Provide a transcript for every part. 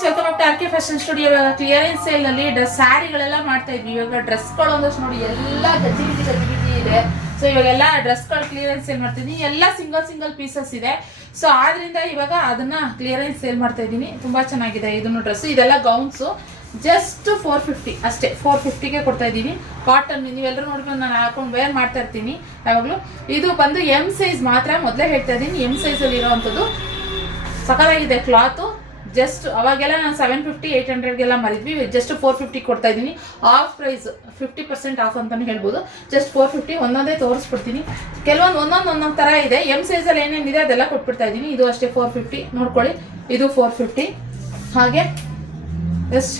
Friends, welcome back to R K fashion studio. Clearance sale ನಲ್ಲಿ ಸ್ಯಾರಿಗಳೆಲ್ಲ ಮಾಡ್ತಾ ಇದ್ವಿ. ಇವಾಗ ಡ್ರೆಸ್ಗಳು ಒಂದಷ್ಟು ನೋಡಿ ಎಲ್ಲ ಗಜಿ ಇದೆ. ಸೊ ಇವಾಗೆಲ್ಲ ಡ್ರೆಸ್ಗಳು ಕ್ಲಿಯರೆನ್ಸ್ ಸೇಲ್ ಮಾಡ್ತಿದ್ದೀನಿ. ಎಲ್ಲ ಸಿಂಗಲ್ ಪೀಸಸ್ ಇದೆ. ಸೊ ಆದ್ರಿಂದ ಇವಾಗ ಅದನ್ನ ಕ್ಲಿಯರೆನ್ಸ್ ಸೇಲ್ ಮಾಡ್ತಾ ಇದ್ದೀನಿ. ತುಂಬಾ ಚೆನ್ನಾಗಿದೆ ಇದನ್ನು ಡ್ರೆಸ್. ಇದೆಲ್ಲ ಗೌನ್ಸ್ ಜಸ್ಟ್ 450 ಅಷ್ಟೇ. 450ಗೆ ಕೊಡ್ತಾ ಇದ್ದೀನಿ. ಕಾಟನ್ ನೀವೆಲ್ಲರೂ ನೋಡ್ಕೊಂಡು ನಾನು ಹಾಕೊಂಡು ವೇರ್ ಮಾಡ್ತಾ ಇರ್ತೀನಿ ಯಾವಾಗಲೂ. ಇದು ಬಂದು ಎಮ್ ಸೈಜ್ ಮಾತ್ರ, ಮೊದಲೇ ಹೇಳ್ತಾ ಇದ್ದೀನಿ. ಎಮ್ ಸೈಜ್ ಅಲ್ಲಿ ಇರೋವಂಥದ್ದು ಸಕಲಾಗಿದೆ ಕ್ಲಾತು. ಜಸ್ಟ್ ಅವಾಗೆಲ್ಲ ನಾನು 750 800ಗೆಲ್ಲ ಮರಿದ್ವಿ. ಜಸ್ಟ್ 450 ಕೊಡ್ತಾ ಇದ್ದೀನಿ. ಆಫ್ ಪ್ರೈಸ್ 50% ಆಫ್ ಅಂತಾನು ಹೇಳ್ಬೋದು. ಜಸ್ಟ್ 450. ಒಂದೊಂದೇ ತೋರಿಸ್ಬಿಡ್ತೀನಿ. ಕೆಲವೊಂದು ಒಂದೊಂದು ತರ ಇದೆ. ಎಮ್ ಸೈಜ್ ಅಲ್ಲಿ ಏನೇನಿದೆ ಅದೆಲ್ಲ ಕೊಟ್ಬಿಡ್ತಾ ಇದ್ದೀನಿ. ಇದು ಅಷ್ಟೇ 450 ನೋಡ್ಕೊಳ್ಳಿ. ಇದು 450. ಹಾಗೆ ಜಸ್ಟ್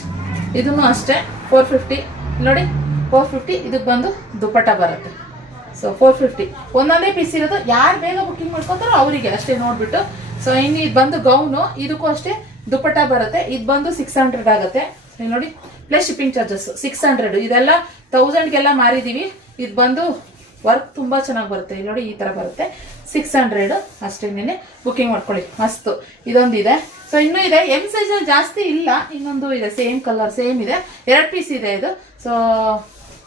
ಇದನ್ನು ಅಷ್ಟೇ 450 ನೋಡಿ. 450 ಇದಕ್ಕೆ ಬಂದು ದುಪ್ಪಟ್ಟ ಬರುತ್ತೆ. ಸೊ 450 ಒಂದೊಂದೇ ಪೀಸ್ ಇರೋದು. ಯಾರು ಬೇಗ ಬುಕ್ಕಿಂಗ್ ಮಾಡ್ಕೊತಾರೋ ಅವರಿಗೆ ಅಷ್ಟೇ ನೋಡ್ಬಿಟ್ಟು. ಸೊ ಇನ್ನು ಇದು ಬಂದು ಗೌನು, ಇದಕ್ಕೂ ಅಷ್ಟೇ ದುಪ್ಪಟ್ಟ ಬರುತ್ತೆ. ಇದು ಬಂದು 600 ಆಗುತ್ತೆ ನೋಡಿ. Plus shipping charges 600. ಇದೆಲ್ಲ 1000ಗೆಲ್ಲ ಮಾರಿದೀವಿ. ಇದು ಬಂದು ವರ್ಕ್ ತುಂಬಾ ಚೆನ್ನಾಗಿ ಬರುತ್ತೆ. ಇಲ್ಲಿ ನೋಡಿ ಈ ತರ ಬರುತ್ತೆ. 600 ಅಷ್ಟೇ. ಬುಕ್ಕಿಂಗ್ ಮಾಡ್ಕೊಳ್ಳಿ. ಮಸ್ತು. ಇದೊಂದಿದೆ. ಸೊ ಇನ್ನೂ ಇದೆ. ಎಮ್ ಸೈಜ್ ಜಾಸ್ತಿ ಇಲ್ಲ. ಇನ್ನೊಂದು ಇದೆ ಸೇಮ್ ಕಲರ್ ಸೇಮ್ ಇದೆ. 2 ಪೀಸ್ ಇದೆ ಇದು. ಸೊ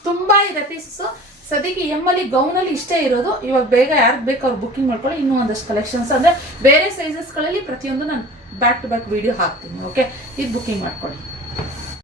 ತುಂಬಾ ಇದೆ ಪೀಸಸ್. ಸದ್ಯಕ್ಕೆ ಎಮ್ ಅಲ್ಲಿ ಗೌನ್ ಅಲ್ಲಿ ಇಷ್ಟೇ ಇರೋದು. ಇವಾಗ ಬೇಗ ಯಾರು ಬೇಕು ಅವ್ರು ಬುಕ್ಕಿಂಗ್ ಮಾಡ್ಕೊಳ್ಳಿ. ಇನ್ನೂ ಒಂದಷ್ಟು ಕಲೆಕ್ಷನ್ಸ್ ಅಂದ್ರೆ ಬೇರೆ ಸೈಜಸ್ಗಳಲ್ಲಿ ಪ್ರತಿಯೊಂದು ನಾನು ಬ್ಯಾಕ್ ಟು ಬ್ಯಾಕ್ ವಿಡಿಯೋ ಹಾಕ್ತೀನಿ. ಓಕೆ, ಇದು ಬುಕ್ಕಿಂಗ್ ಮಾಡ್ಕೊಳ್ಳಿ.